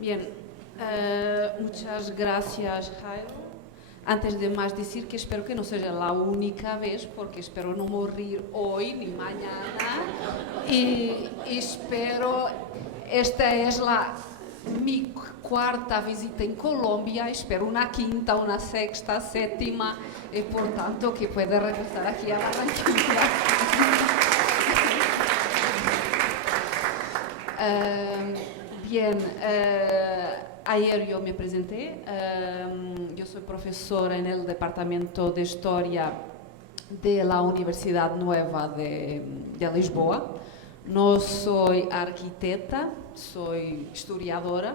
Bien, muchas gracias, Jairo. Antes de más decir que espero que no sea la única vez, porque espero no morir hoy ni mañana. Y espero, esta es mi cuarta visita en Colombia, espero una quinta, una sexta, séptima, y por tanto que pueda regresar aquí a Barranquilla. Bien, ayer yo me presenté, yo soy profesora en el Departamento de Historia de la Universidad Nueva de Lisboa. No soy arquitecta, soy historiadora.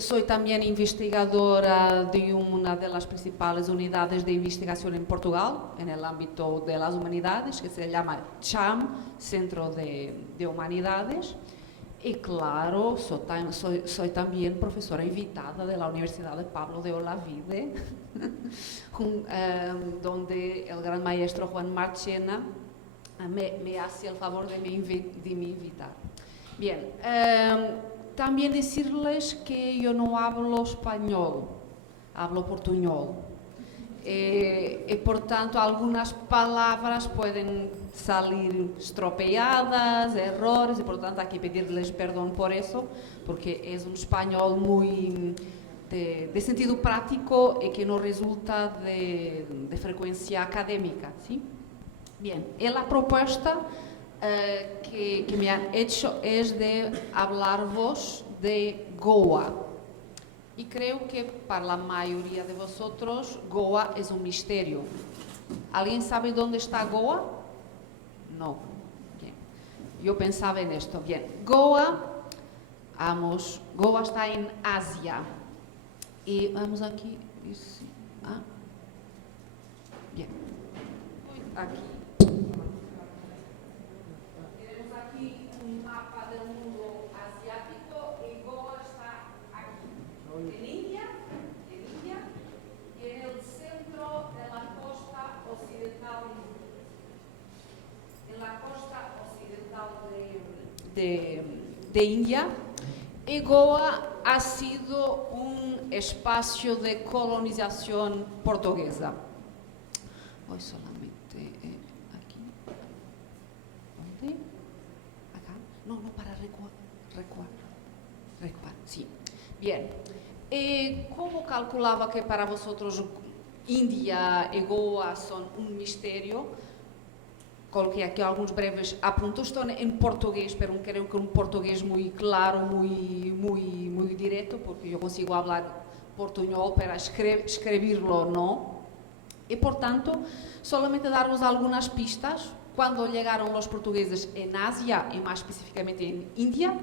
Soy también investigadora de una de las principales unidades de investigación en Portugal, en el ámbito de las humanidades, que se llama CHAM, Centro de Humanidades. Y claro, soy también profesora invitada de la Universidad de Pablo de Olavide, donde el gran maestro Juan Marchena me hace el favor de me invitar. Bien, también decirles que yo no hablo español, hablo portuñol. Y por tanto algunas palabras pueden salir estropeadas, errores, y por tanto hay que pedirles perdón por eso, porque es un español muy de sentido práctico y que no resulta de frecuencia académica, ¿sí? Bien, y la propuesta que me han hecho es de hablaros de Goa. Y creo que para la mayoría de vosotros Goa es un misterio. ¿Alguien sabe dónde está Goa? No. Bien. Yo pensaba en esto. Bien, Goa está en Asia. Y vamos aquí. Bien. Aquí. Tenemos aquí un mapa del mundo asiático y Goa está aquí. En India y en el centro de la costa occidental de India. Y Goa ha sido un espacio de colonización portuguesa. Voy solamente aquí. ¿Dónde? Acá. No, para recuar. Sí. Bien. ¿Cómo calculaba que para vosotros India y Goa son un misterio? Coloquei aqui alguns breves apuntos, estão em português, pero quero que um português muito claro, muito direto, porque eu consigo falar portunhol, para escreverlo não. E, portanto, solamente dar-vos algumas pistas. Quando chegaram os portugueses em Ásia, e mais especificamente em Índia,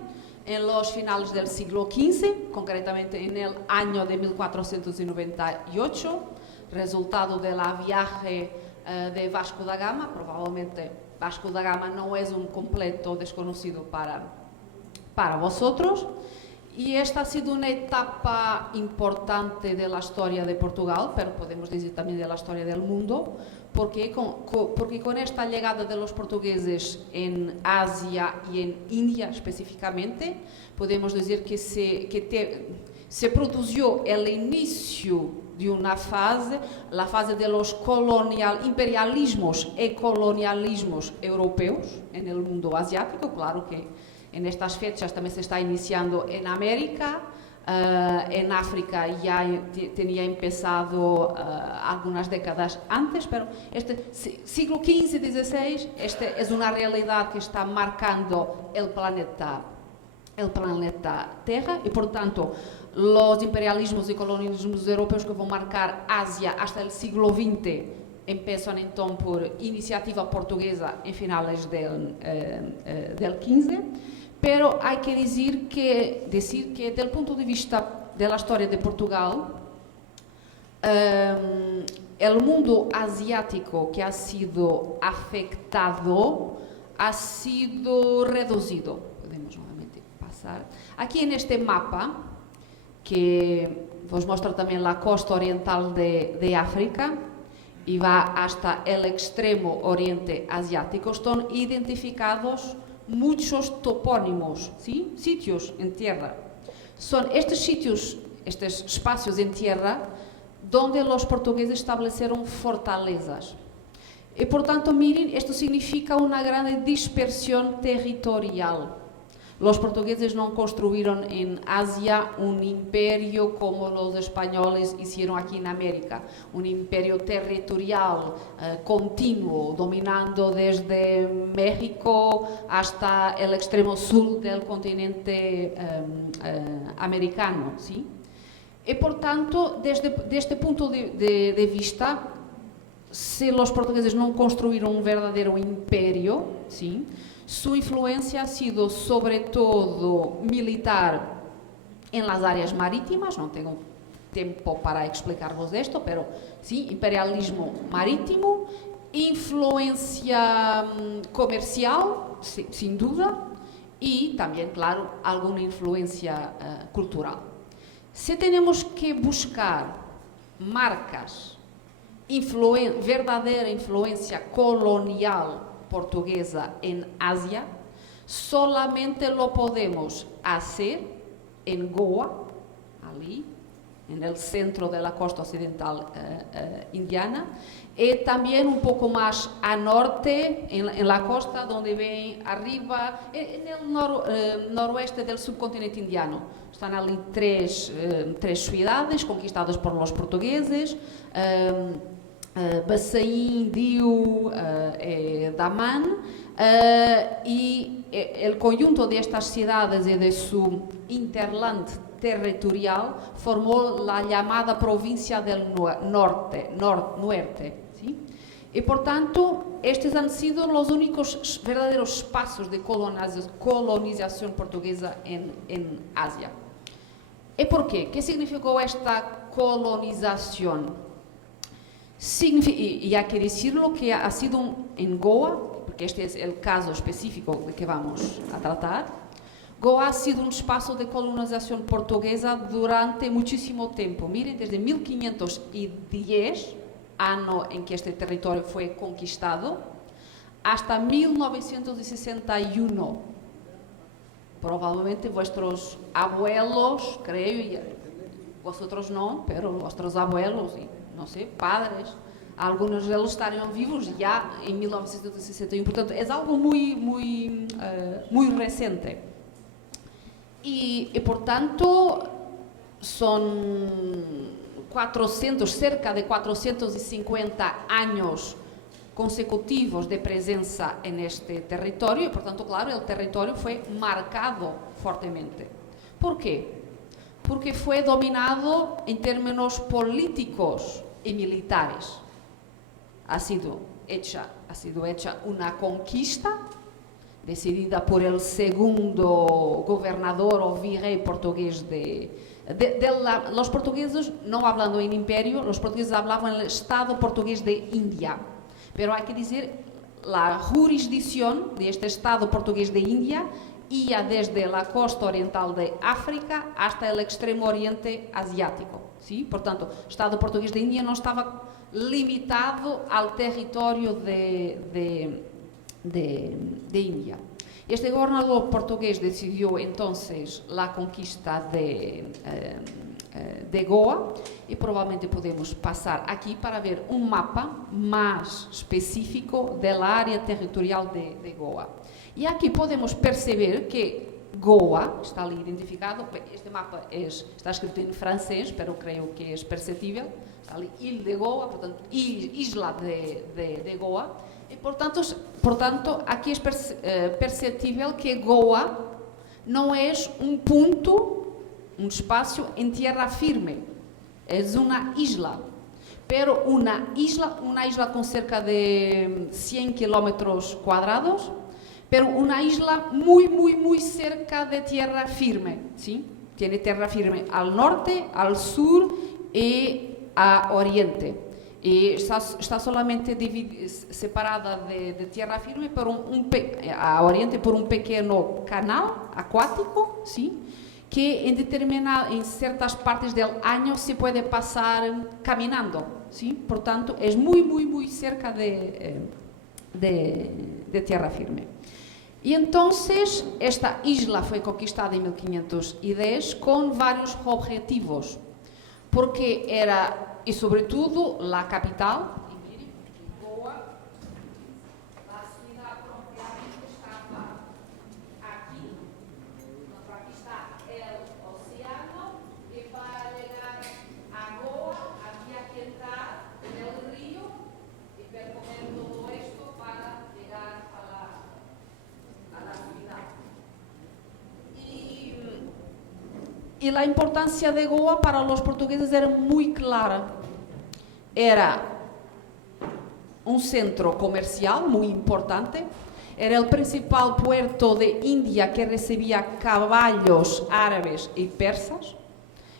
en los finales del siglo XV, concretamente en el año de 1498, resultado de la viaje de Vasco da Gama. Probablemente Vasco da Gama no es un completo desconocido para vosotros. Y esta ha sido una etapa importante de la historia de Portugal, pero podemos decir también de la historia del mundo, porque con esta llegada de los portugueses en Asia y en India específicamente, podemos decir que se produjo el inicio de una fase, la fase de los imperialismos y colonialismos europeos en el mundo asiático. Claro que en estas fechas también se está iniciando en América, en África ya tenía empezado algunas décadas antes, pero este siglo XV-XVI es una realidad que está marcando el planeta Tierra, y por tanto los imperialismos y colonialismos europeos que van a marcar Asia hasta el siglo XX empiezan entonces por iniciativa portuguesa en finales del XV. Pero hay que decir que desde el punto de vista de la historia de Portugal, el mundo asiático que ha sido afectado ha sido reducido. Podemos nuevamente pasar. Aquí en este mapa, que os muestra también la costa oriental de África y va hasta el extremo oriente asiático, están identificados muchos topónimos, ¿sí? Sitios en tierra. Son estos sitios, estos espacios en tierra, donde los portugueses establecieron fortalezas. Y por tanto, miren, esto significa una gran dispersión territorial. Los portugueses no construyeron en Asia un imperio como los españoles hicieron aquí en América, un imperio territorial continuo, dominando desde México hasta el extremo sur del continente americano, ¿sí? Y por tanto, desde este punto de vista, si los portugueses no construyeron un verdadero imperio, ¿sí?, su influencia ha sido sobre todo militar en las áreas marítimas, no tengo tiempo para explicar-vos esto, pero sí, imperialismo marítimo, influencia comercial, sí, sin duda, y también, claro, alguna influencia cultural. Si tenemos que buscar marcas, verdadeira influência colonial portuguesa en Asia, solamente lo podemos hacer en Goa, allí, en el centro de la costa occidental indiana, y también un poco más a norte, en la costa, donde ven arriba, en el noroeste del subcontinente indiano. Están allí tres ciudades conquistadas por los portugueses, Bassaín, Diu, Daman, y el conjunto de estas ciudades y de su interland territorial formó la llamada provincia del norte, ¿sí? Y por tanto, estos han sido los únicos verdaderos espacios de colonización portuguesa en Asia. ¿Y por qué? ¿Qué significó esta colonización? Y hay que decirlo que ha sido en Goa, porque este es el caso específico de que vamos a tratar. Goa ha sido un espacio de colonización portuguesa durante muchísimo tiempo. Miren, desde 1510, año en que este territorio fue conquistado, hasta 1961. Probablemente vuestros abuelos, creo, y vosotros no, pero vuestros abuelos y no sé, padres, algunos de ellos estarían vivos ya en 1961, portanto, es algo muy reciente. Y por tanto, son cerca de 450 años consecutivos de presencia en este territorio, y por tanto, claro, el territorio fue marcado fuertemente. ¿Por qué? Porque fue dominado en términos políticos y militares. Ha sido hecha una conquista decidida por el segundo gobernador o virrey portugués los portugueses no hablando en imperio, los portugueses hablaban el Estado portugués de India, pero hay que decir, la jurisdicción de este Estado portugués de India ia desde la costa oriental de África hasta el extremo oriente asiático, ¿sí? Por tanto, el Estado portugués de India no estaba limitado al territorio de India. Este gobernador portugués decidió entonces la conquista de Goa, y probablemente podemos pasar aquí para ver un mapa más específico del área territorial de Goa. Y aquí podemos perceber que Goa está ali identificado. Este mapa está escrito en francés, pero creo que es perceptível. Está ali Ilha de Goa, portanto, Isla de Goa. E, portanto, aquí es perceptível que Goa não é um ponto, um espaço em terra firme. É uma isla. Pero una isla con cerca de 100 kilómetros cuadrados, pero una isla muy cerca de tierra firme, ¿sí? Tiene tierra firme al norte, al sur y a oriente. Y está solamente separada de tierra firme por a oriente por un pequeño canal acuático, ¿sí? Que en ciertas partes del año se puede pasar caminando, ¿sí? Por tanto, es muy cerca de tierra firme. Y entonces esta isla fue conquistada en 1510 con varios objetivos, porque era, y sobre todo, la capital. Y la importancia de Goa para los portugueses era muy clara. Era un centro comercial muy importante, era el principal puerto de India que recibía caballos árabes y persas,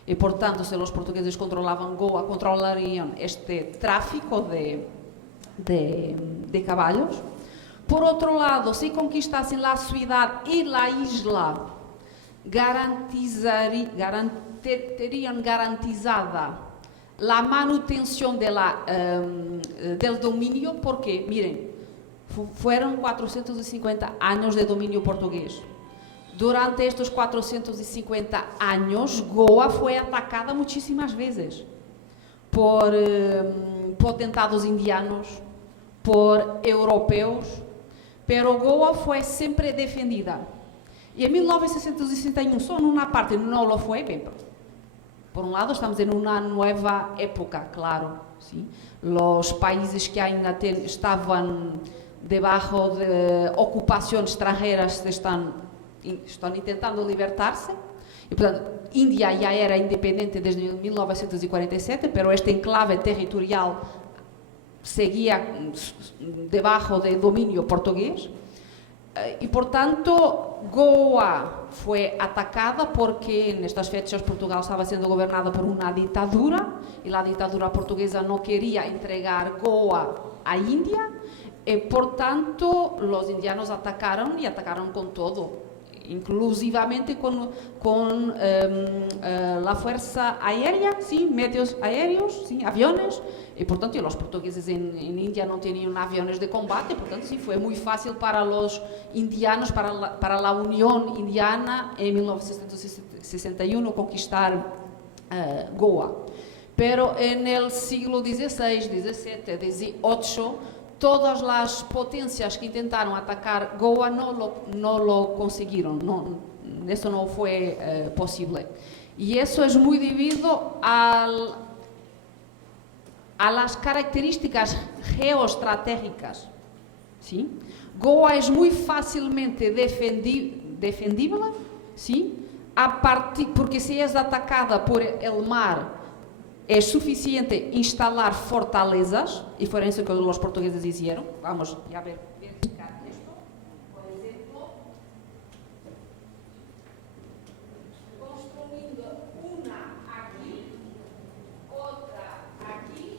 y por tanto, si los portugueses controlaban Goa, controlarían este tráfico de caballos. Por otro lado, si conquistasen la ciudad y la isla, teriam garantizada la manutención del dominio, porque, miren, fueron 450 años de dominio portugués. Durante estos 450 años, Goa fue atacada muchísimas veces por potentados indianos, por europeos, pero Goa fue siempre defendida. Y en 1961, solo en una parte no lo fue, bien, por un lado estamos en una nueva época, claro, ¿sí? Los países que ainda estaban debajo de ocupación extranjera están intentando libertarse. Y, portanto, India ya era independiente desde 1947, pero este enclave territorial seguía debajo del dominio portugués. Y por tanto, Goa fue atacada porque en estas fechas Portugal estaba siendo gobernada por una dictadura y la dictadura portuguesa no quería entregar Goa a India. Y por tanto, los indianos atacaron y atacaron con todo, inclusivamente con la fuerza aérea, ¿sí? Medios aéreos, ¿sí? Aviones. Y por tanto, los portugueses en India no tenían aviones de combate, por tanto, sí, fue muy fácil para los indianos, para la Unión Indiana en 1961 conquistar Goa. Pero en el siglo XVI, XVII, XVIII, todas las potencias que intentaron atacar Goa no lo consiguieron, eso no fue posible. Y eso es muy debido a las características geoestratégicas, ¿sí? Goa es muy fácilmente defendible, ¿sí? Porque si es atacada por el mar, es suficiente instalar fortalezas, y fue eso que los portugueses hicieron. Vamos a verificar esto. Por ejemplo, construyendo una aquí, otra aquí,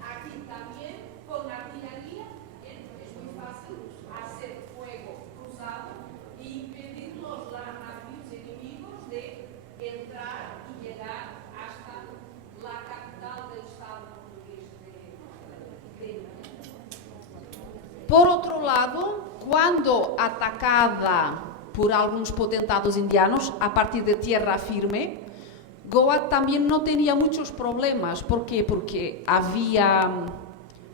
aquí también, con artillería. Es muy fácil hacer fuego cruzado y impedir los navios enemigos de entrar y llegar hasta la capital del Estado portugués de Por otro lado, cuando atacada por algunos potentados indianos a partir de tierra firme, Goa también no tenía muchos problemas. ¿Por qué? Porque había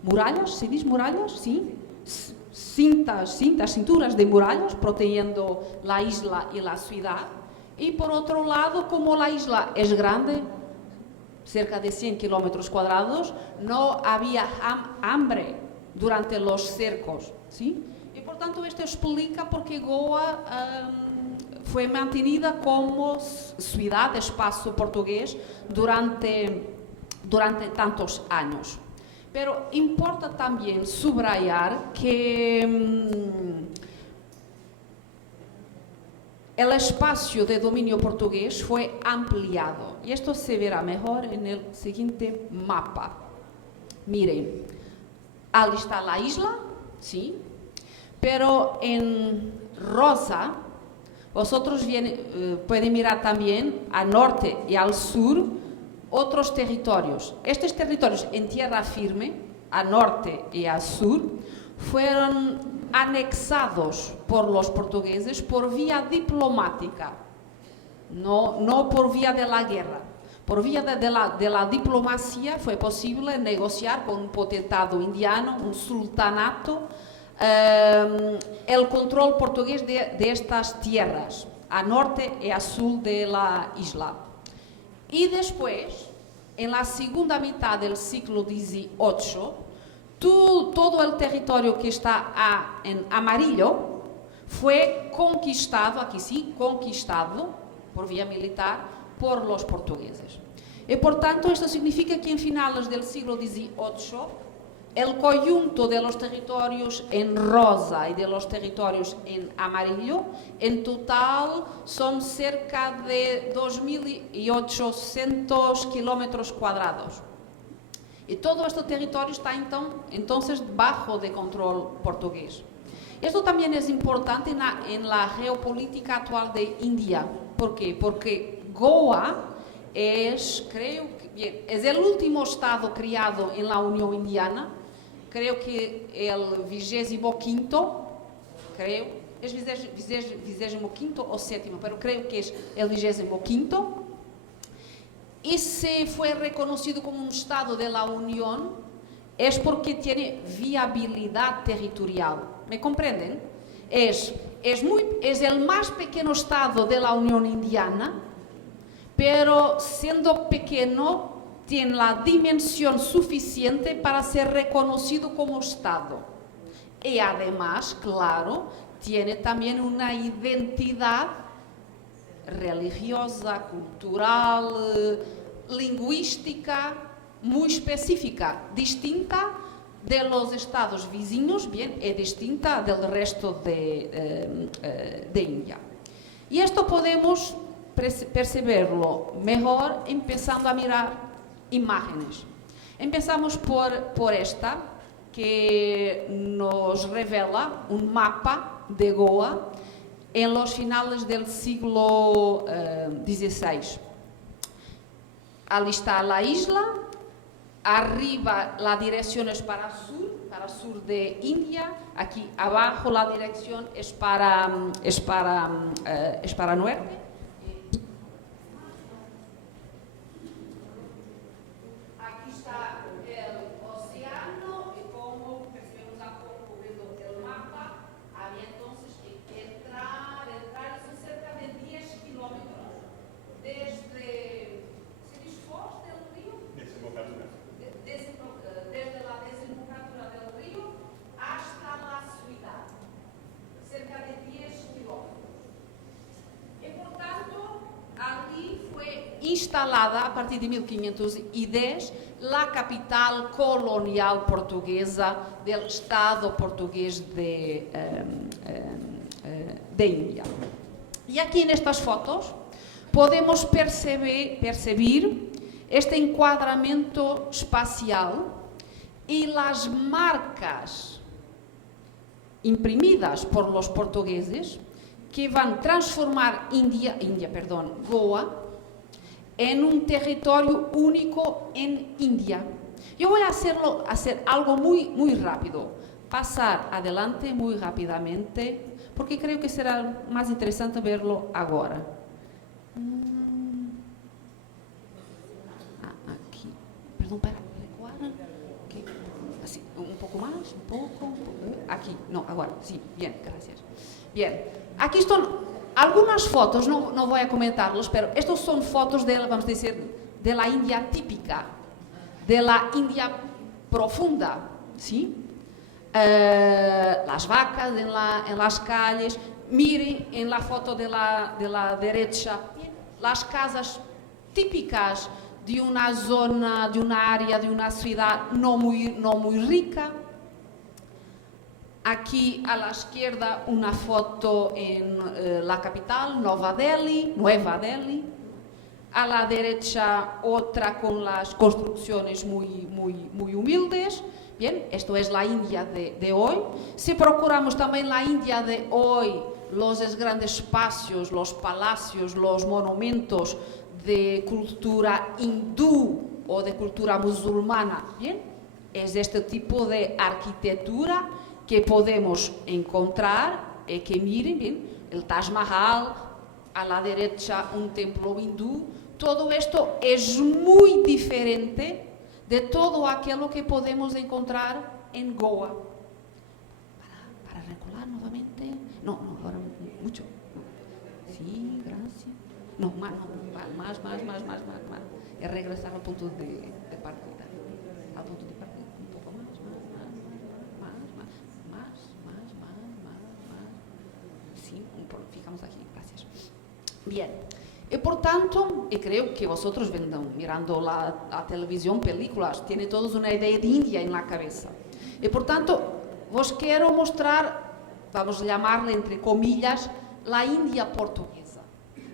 murallas, ¿se dice murallas? Sí. Cinturas de murallas protegiendo la isla y la ciudad. Y por otro lado, como la isla es grande, cerca de 100 kilómetros cuadrados, no había hambre durante los cercos, ¿sí? Y por tanto esto explica por qué Goa fue mantenida como ciudad, espacio portugués durante tantos años. Pero importa también subrayar que el espacio de dominio portugués fue ampliado. Y esto se verá mejor en el siguiente mapa. Miren, ahí está la isla, ¿sí? Pero en rosa, vosotros pueden mirar también al norte y al sur otros territorios. Estos territorios en tierra firme, al norte y al sur, fueron anexados por los portugueses por vía diplomática, no por vía de la guerra. Por vía de la diplomacia fue posible negociar con un potentado indiano, un sultanato, el control portugués de estas tierras, a norte y a sur de la isla. Y después, en la segunda mitad del siglo XVIII, todo el territorio que está en amarillo fue conquistado, aquí sí, conquistado por vía militar por los portugueses. Y por tanto, esto significa que en finales del siglo XVIII, el conjunto de los territorios en rosa y de los territorios en amarillo, en total son cerca de 2.800 kilómetros cuadrados. Y todo este territorio está entonces bajo de control portugués. Esto también es importante en la geopolítica actual de India. ¿Por qué? Porque Goa es el último estado creado en la Unión Indiana, creo que el 25º, es 25º o 7º, pero creo que es el 25º, y se fue reconocido como un estado de la Unión, es porque tiene viabilidad territorial. ¿Me comprenden? Es el más pequeño estado de la Unión Indiana, pero siendo pequeño, tiene la dimensión suficiente para ser reconocido como Estado. Y además, claro, tiene también una identidad religiosa, cultural, lingüística, muy específica, distinta de los estados vizinhos, bien, y distinta del resto de India. Y esto podemos perceberlo mejor empezando a mirar imágenes. Empezamos por esta, que nos revela un mapa de Goa en los finales del siglo XVI. Allí está la isla, arriba la dirección es para sur de India, aquí abajo la dirección es para norte. Instalada a partir de 1510 la capital colonial portuguesa del Estado portugués de India. Y aquí en estas fotos podemos percibir este encuadramiento espacial y las marcas imprimidas por los portugueses que van a transformar Goa en un territorio único en India. Yo voy a hacer algo muy rápido, pasar adelante muy rápidamente, porque creo que será más interesante verlo ahora. Aquí, perdón, para recuar, así, un poco más, un poco, aquí, no, ahora, sí, bien, gracias. Bien, aquí están algunas fotos, no voy a comentarlos, pero estos son fotos vamos a decir, de la India típica, de la India profunda, ¿sí? Las vacas en las calles, miren en la foto de la derecha, las casas típicas de una zona, de una área, de una ciudad no muy rica. Aquí a la izquierda una foto en la capital, Nueva Delhi. A la derecha otra con las construcciones muy humildes. Bien, esto es la India de hoy. Si procuramos también la India de hoy, los grandes espacios, los palacios, los monumentos de cultura hindú o de cultura musulmana, bien, es este tipo de arquitectura que podemos encontrar es que miren bien, el Taj Mahal, a la derecha un templo hindú, todo esto es muy diferente de todo aquello que podemos encontrar en Goa. Para recular nuevamente, no, ahora mucho. Sí, gracias. No, más. Es regresar al punto de partida. Al punto de partida. Un poco más. Sí, fijamos aquí, gracias. Bien. Y por tanto, y creo que vosotros mirando la televisión, películas, tienen todos una idea de India en la cabeza. Y por tanto, os quiero mostrar, vamos a llamarle entre comillas, la India portuguesa,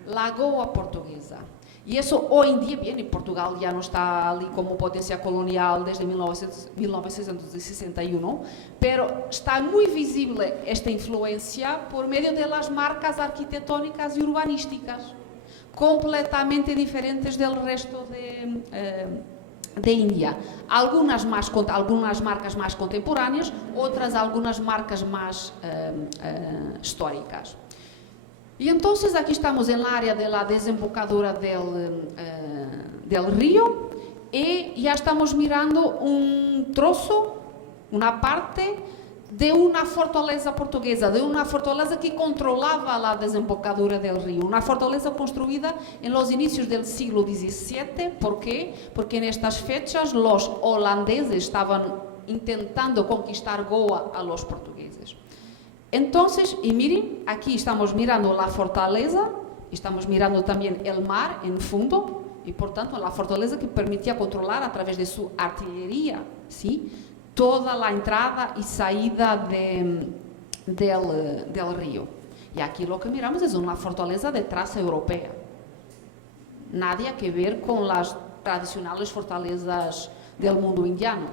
la Goa portuguesa. Y eso hoy en día, bien, en Portugal ya no está ali como potencia colonial desde 1961, pero está muy visible esta influencia por medio de las marcas arquitectónicas y urbanísticas, completamente diferentes del resto de India. Algunas marcas más contemporáneas, otras algunas marcas más históricas. Y entonces aquí estamos en el área de la desembocadura del río y ya estamos mirando un trozo, una parte de una fortaleza portuguesa, de una fortaleza que controlaba la desembocadura del río, una fortaleza construida en los inicios del siglo XVII. ¿Por qué? Porque en estas fechas los holandeses estaban intentando conquistar Goa a los portugueses. Entonces, y miren, aquí estamos mirando la fortaleza, estamos mirando también el mar en fondo, y por tanto la fortaleza que permitía controlar a través de su artillería, ¿sí?, toda la entrada y salida del río. Y aquí lo que miramos es una fortaleza de traza europea. Nada que ver con las tradicionales fortalezas del mundo indiano.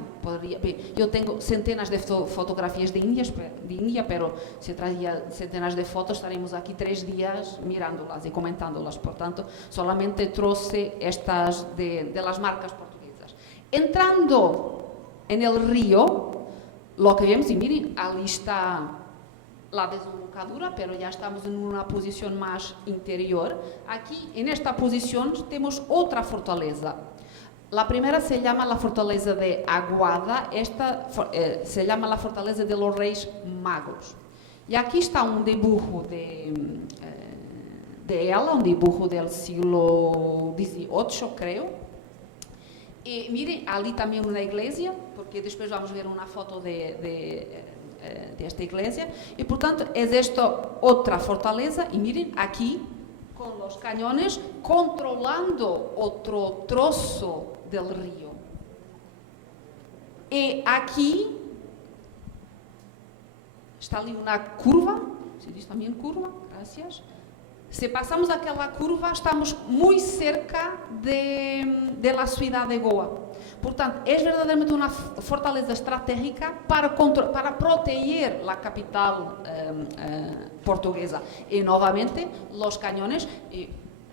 Yo tengo centenas de fotografías de India, pero si traía centenas de fotos, estaremos aquí 3 días mirándolas y comentándolas. Por tanto, solamente traje estas de las marcas portuguesas. Entrando en el río, lo que vemos, y miren, ahí está la desembocadura, pero ya estamos en una posición más interior. Aquí, en esta posición, tenemos otra fortaleza. La primera se llama la fortaleza de Aguada, esta se llama la fortaleza de los Reyes Magos. Y aquí está un dibujo de ella, un dibujo del siglo XVIII, creo. Y miren, ali también una iglesia, porque después vamos a ver una foto de esta iglesia. Y por tanto, es esta otra fortaleza. Y miren, aquí, con los cañones, controlando otro trozo del río. Y aquí está ali una curva, se dice también curva, gracias. Si pasamos aquella curva, estamos muy cerca de la ciudad de Goa. Por tanto, es verdaderamente una fortaleza estratégica para proteger la capital portuguesa. Y nuevamente, los cañones,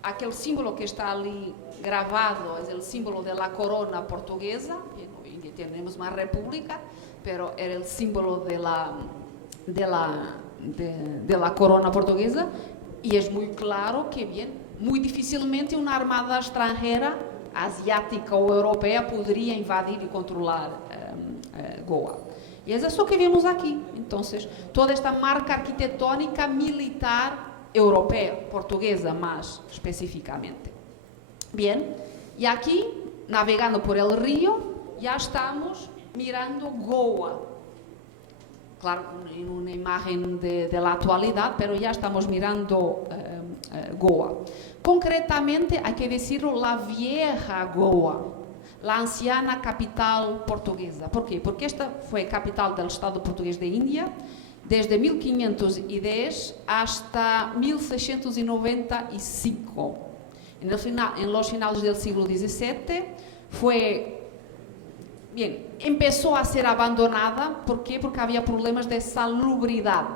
aquel símbolo que está ali grabado es el símbolo de la corona portuguesa. Hoy en día tenemos una república, pero era el símbolo de la corona portuguesa. Y es muy claro que, bien, muy difícilmente una armada extranjera, asiática o europea, podría invadir y controlar Goa. Y es eso que vemos aquí. Entonces, toda esta marca arquitectónica militar europea, portuguesa más específicamente. Bien, y aquí, navegando por el río, ya estamos mirando Goa. Claro, en una imagen de la actualidad, pero ya estamos mirando Goa. Concretamente, hay que decirlo, la vieja Goa, la anciana capital portuguesa. ¿Por qué? Porque esta fue capital del Estado portugués de India desde 1510 hasta 1695. En los finales del siglo XVII empezó a ser abandonada. ¿Por qué? Porque había problemas de salubridad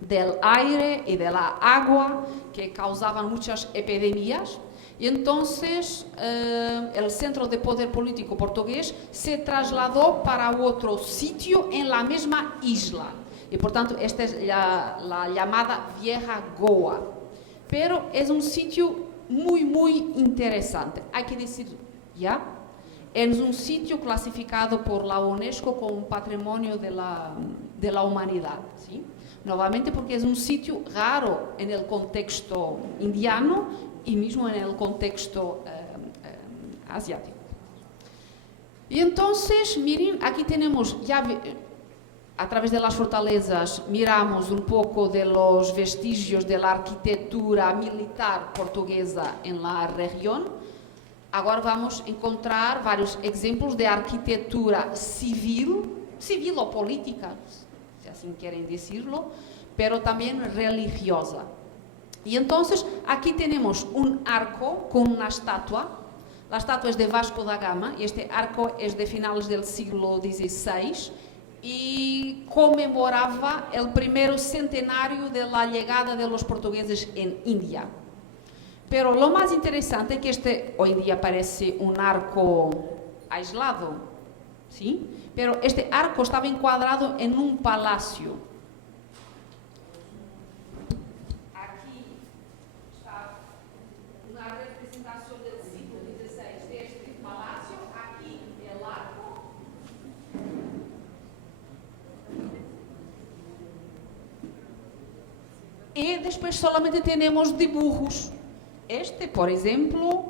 del aire y de la agua que causaban muchas epidemias. Y entonces el centro de poder político portugués se trasladó para otro sitio en la misma isla. Y por tanto, esta es la llamada Vieja Goa. Pero es un sitio muy, muy interesante. Hay que decir, ¿ya? Es un sitio clasificado por la UNESCO como un patrimonio de la humanidad, ¿sí? Nuevamente porque es un sitio raro en el contexto indiano y mismo en el contexto asiático. Y entonces, miren, aquí tenemos, ya a través de las fortalezas, miramos un poco de los vestigios de la arquitectura militar portuguesa en la región. Ahora vamos a encontrar varios ejemplos de arquitectura civil o política, si así quieren decirlo, pero también religiosa. Y entonces aquí tenemos un arco con una estatua. La estatua es de Vasco da Gama y este arco es de finales del siglo XVI y conmemoraba el primer centenario de la llegada de los portugueses en India. Pero lo más interesante es que este hoy en día parece un arco aislado, ¿sí? Pero este arco estaba encuadrado en un palacio. Y después solamente tenemos dibujos. Este, por ejemplo,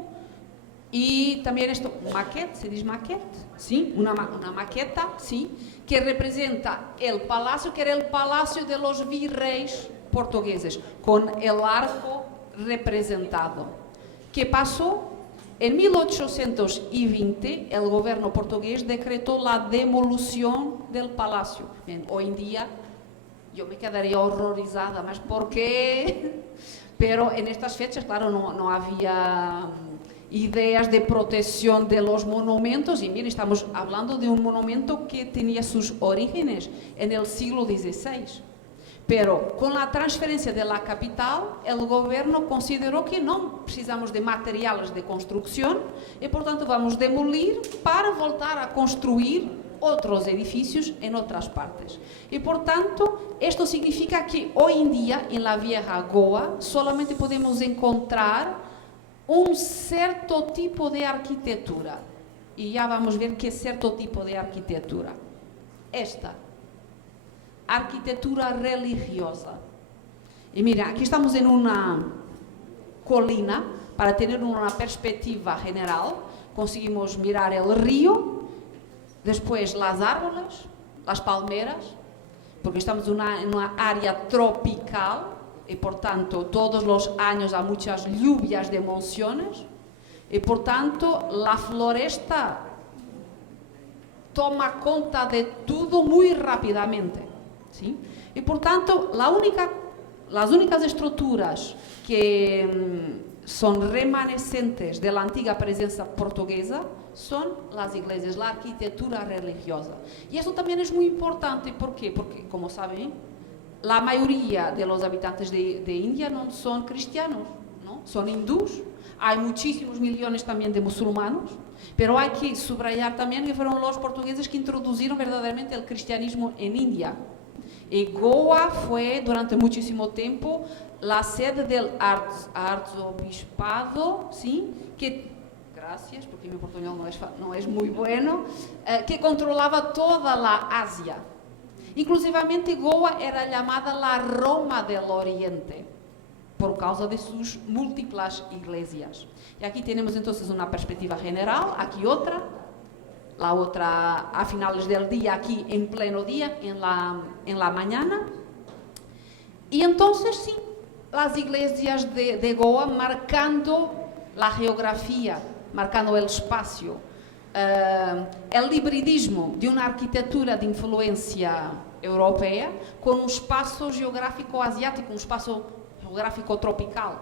y también esto, maquete, ¿se dice maquete? Sí, una maqueta, sí, que representa el palacio, que era el palacio de los virreyes portugueses, con el arco representado. ¿Qué pasó? En 1820, el gobierno portugués decretó la demolición del palacio. Bien, hoy en día yo me quedaría horrorizada, ¿mas por qué? Pero en estas fechas, claro, no había ideas de protección de los monumentos. Y miren, estamos hablando de un monumento que tenía sus orígenes en el siglo XVI. Pero con la transferencia de la capital, el gobierno consideró que no precisamos de materiales de construcción y, por tanto, vamos a demolir para voltar a construir otros edificios en otras partes. Y por tanto, esto significa que hoy en día en la Vieja Goa solamente podemos encontrar un cierto tipo de arquitectura. Y ya vamos a ver qué cierto tipo de arquitectura. Esta, arquitectura religiosa. Y mira, aquí estamos en una colina, para tener una perspectiva general, conseguimos mirar el río, después las árboles, las palmeras, porque estamos en una área tropical y por tanto todos los años hay muchas lluvias de monzones y por tanto la floresta toma cuenta de todo muy rápidamente, ¿sí? Y por tanto las únicas estructuras que son remanescentes de la antigua presencia portuguesa son las iglesias, la arquitectura religiosa. Y eso también es muy importante. ¿Por qué? Porque, como saben, la mayoría de los habitantes de India no son cristianos, ¿no? Son hindús. Hay muchísimos millones también de musulmanes, pero hay que subrayar también que fueron los portugueses que introdujeron verdaderamente el cristianismo en India. Y Goa fue durante muchísimo tiempo la sede del arzobispado, ¿sí? Gracias, porque mi portugués no es muy bueno, que controlaba toda la Asia. Inclusivamente Goa era llamada la Roma del Oriente, por causa de sus múltiples iglesias. Y aquí tenemos entonces una perspectiva general, aquí otra, la otra a finales del día, aquí en pleno día, en la mañana. Y entonces sí, las iglesias de Goa marcando la geografía, marcando el espacio, el hibridismo de una arquitectura de influencia europea con un espacio geográfico asiático, un espacio geográfico tropical.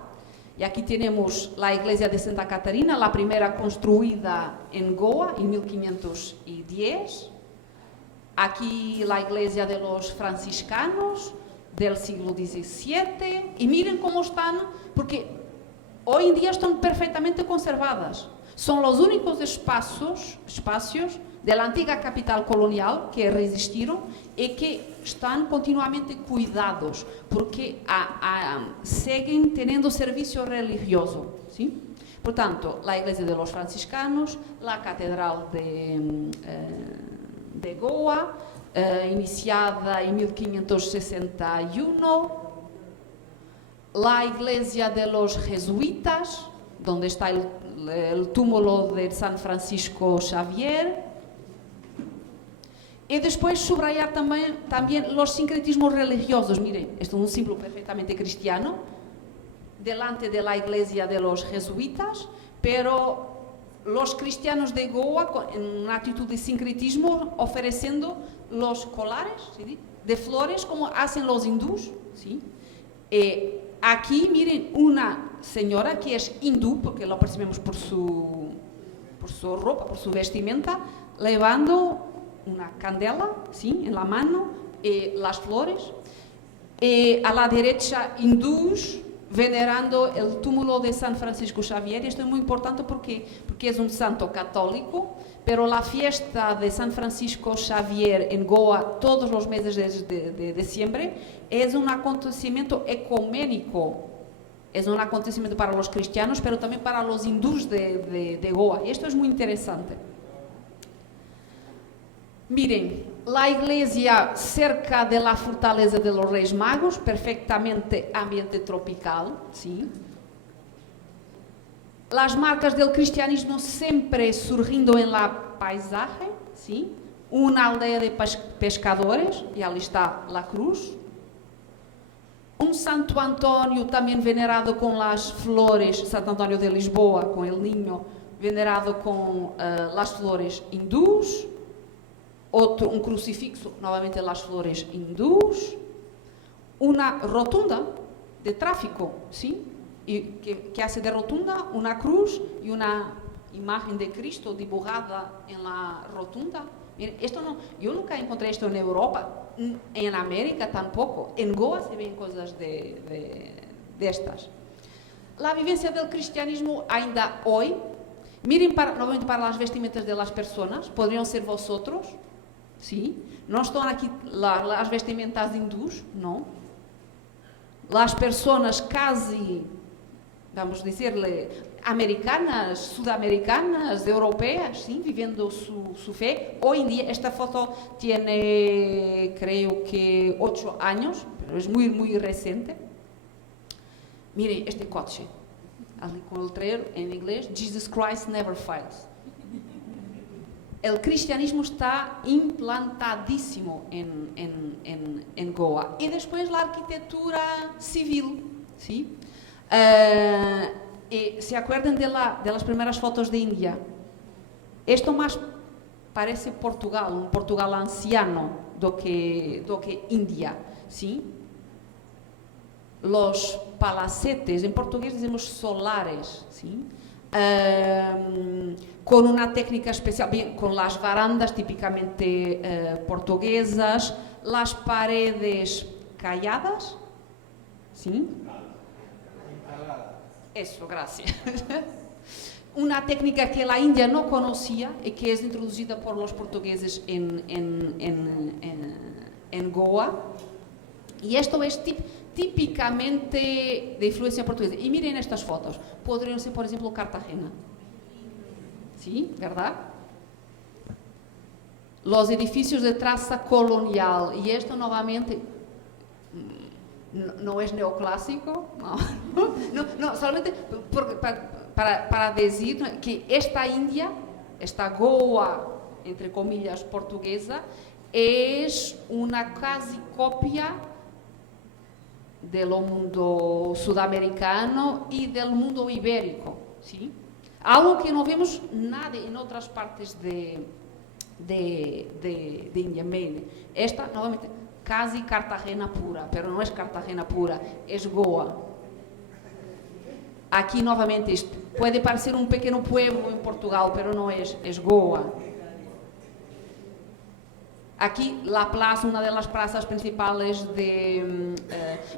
Y aquí tenemos la iglesia de Santa Catarina, la primera construida en Goa en 1510. Aquí la iglesia de los franciscanos del siglo XVII. Y miren cómo están, porque hoy en día están perfectamente conservadas. Son los únicos espacios de la antigua capital colonial que resistieron y que están continuamente cuidados, porque siguen teniendo servicio religioso, ¿sí? Por tanto, la iglesia de los franciscanos, la catedral de Goa, iniciada en 1561, la iglesia de los jesuitas, donde está el túmulo de San Francisco Xavier, y después subrayar también los sincretismos religiosos. Miren, esto es un símbolo perfectamente cristiano, delante de la iglesia de los jesuitas, pero los cristianos de Goa, en una actitud de sincretismo, ofreciendo los colares, ¿sí?, de flores, como hacen los hindús, ¿sí? Aquí, miren, una señora que es hindú, porque lo percibimos por su ropa, por su vestimenta, llevando una candela, ¿sí?, en la mano, las flores. A la derecha, hindús, venerando el túmulo de San Francisco Xavier. Esto es muy importante porque es un santo católico, pero la fiesta de San Francisco Xavier en Goa todos los meses de diciembre es un acontecimiento ecuménico. Es un acontecimiento para los cristianos, pero también para los hindús de Goa. Y esto es muy interesante. Miren, la iglesia cerca de la fortaleza de los Reyes Magos, perfectamente ambiente tropical, ¿sí? Las marcas del cristianismo siempre surgiendo en la paisaje, ¿sí? Una aldea de pescadores, y ahí está la cruz. Un Santo Antonio también venerado con las flores, Santo Antonio de Lisboa, con el niño venerado con las flores hindús. Otro, un crucifixo, nuevamente las flores hindús. Una rotunda de tráfico, ¿sí? Y que hace de rotunda una cruz y una imagen de Cristo dibujada en la rotunda. Miren, esto no, yo nunca encontré esto en Europa, en América tampoco. En Goa se ven cosas de estas. La vivencia del cristianismo ainda hoy. Miren nuevamente para las vestimentas de las personas, podrían ser vosotros, ¿sí? No están aquí las vestimentas hindús, no. Las personas casi, vamos a decirle, americanas, sudamericanas, europeas, ¿sí?, viviendo su fe. Hoy en día esta foto tiene, creo que 8 años, pero es muy, muy reciente. Mire este coche, ali con el letrero en inglés, Jesus Christ never fails. El cristianismo está implantadísimo en Goa. Y después la arquitectura civil, ¿sí? Y se acuerdan de las primeras fotos de India. Esto más parece Portugal, un Portugal anciano do que India, ¿sí? Los palacetes, en portugués decimos solares, ¿sí? Con una técnica especial, bien, con las barandas típicamente portuguesas, las paredes calladas, ¿sí? Eso, gracias. Una técnica que la India no conocía y que es introducida por los portugueses en Goa. Y esto es típicamente de influencia portuguesa. Y miren estas fotos. Podrían ser, por ejemplo, Cartagena. ¿Sí? ¿Verdad? Los edificios de traza colonial. Y esto nuevamente no es neoclásico. No, solamente para decir que esta India, esta Goa, entre comillas, portuguesa, es una casi copia del mundo sudamericano y del mundo ibérico, ¿sí? Algo que no vemos nada en otras partes de India. Esta, nuevamente, casi Cartagena pura, pero no es Cartagena pura, es Goa. Aquí, nuevamente, puede parecer un pequeño pueblo en Portugal, pero no es Goa. Aquí la plaza, una de las plazas principales de...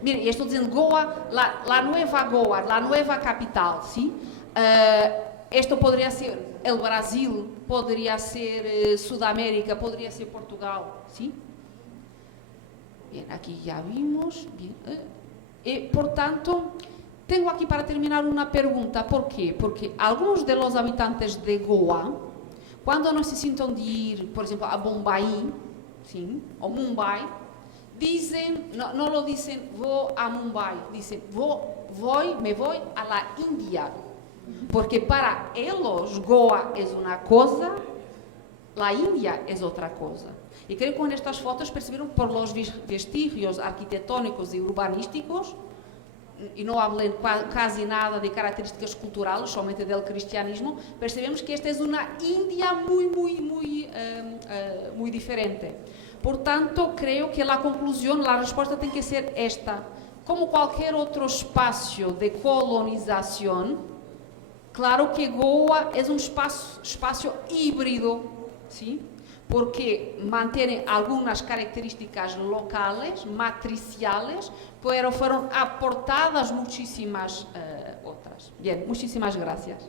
miren, y estoy diciendo Goa, la nueva Goa, la nueva capital, ¿sí? Esto podría ser el Brasil, podría ser Sudamérica, podría ser Portugal, ¿sí? Bien, aquí ya vimos. Bien, por tanto, tengo aquí para terminar una pregunta. ¿Por qué? Porque algunos de los habitantes de Goa, cuando necesitan de ir, por ejemplo, a Bombay, ¿sí? O Mumbai, dicen, no lo dicen voy a Mumbai, dicen me voy a la India. Porque para ellos Goa es una cosa, la India es otra cosa. Y creo que con estas fotos percibieron por los vestigios arquitectónicos y urbanísticos, y no hablé casi nada de características culturales, somente del cristianismo, percebemos que esta es una India muy diferente. Por tanto, creo que la conclusión, la respuesta tiene que ser esta. Como cualquier otro espacio de colonización, claro que Goa es un espacio híbrido, ¿sí? Porque mantiene algunas características locales, matriciales, pero fueron aportadas muchísimas otras. Bien, muchísimas gracias.